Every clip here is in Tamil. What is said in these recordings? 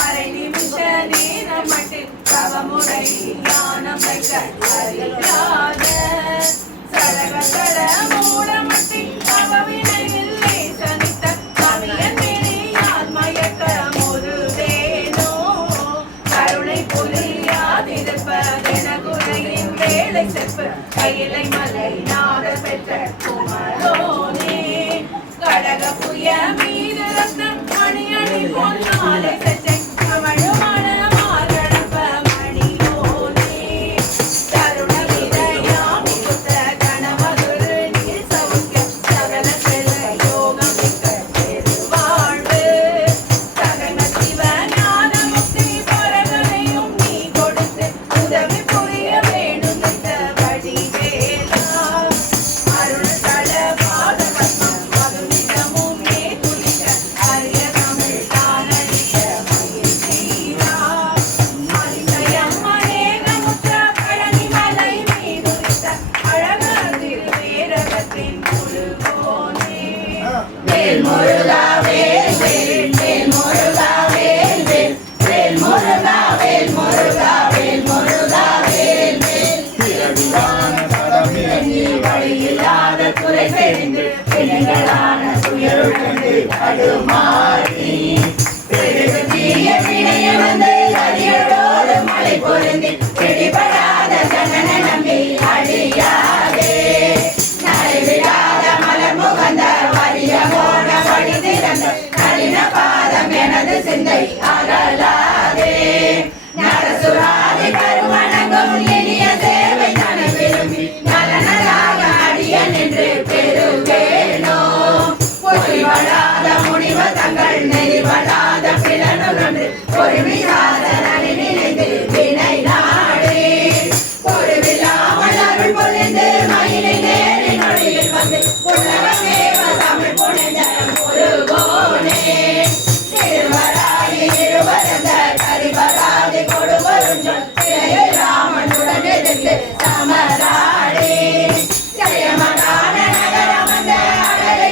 அரை நிமிஷ நேரமட்டில் தவமுறை ஞானம் வைக்க அறியாத கையிலை மலை நாட பெற்ற குமரோனே கடக புய மீது ரத்தம் மணி அணி பொன்னாலை தடுமாறி பெருகிய வினைய வந்து அடியோடு மலை பொருந்தி சிந்தை அகலாதே. நரசுராதி கருவணங்கும் இனிய சேவை தன விரும்பி நலனராக அடிய நின்று பெருவேனோ. பொறிவடாத முடிவ தங்கள் நெறிவடாத பிறனுழன்று பொறுமையாத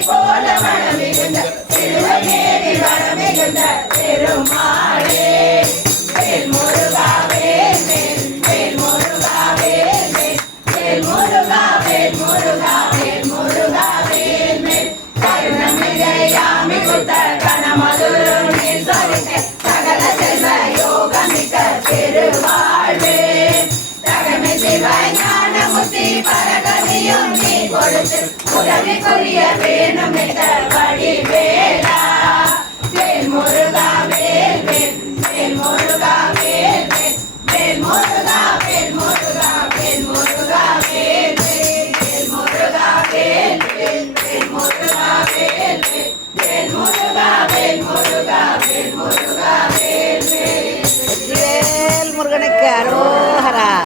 போல மனம் மிகுந்த திருவநேரி வரம் மிகுந்த பெருமாளே வேல் முருகா வேல் வேல் வேல் முருகா வேல் வேல் வேல் முருகா வேல் முருகா வேல் முருகா வேல் வேல் கருணமிகையாமி குத்த கணமதுரும் நீர் சொரிக்க சகல செல்வ யோகமிக்க திருவாழ்வே. தகமை சிவ ஞான முத்தி பரகதியும் நீ. கொடுத்து உதவிக்குரிய வேணும் மிக வடிவேலா வேல் முருகா வேல் வேல் வேல் முருகா வேல் வேல் வேல் முருகா வேல் முருகா வேல் முருகா வேல் வேல் வேல் முருகா வேல் வேல் வேல் முருகா வேல் வேல் வேல் முருகா வேல் முருகா வேல் முருகா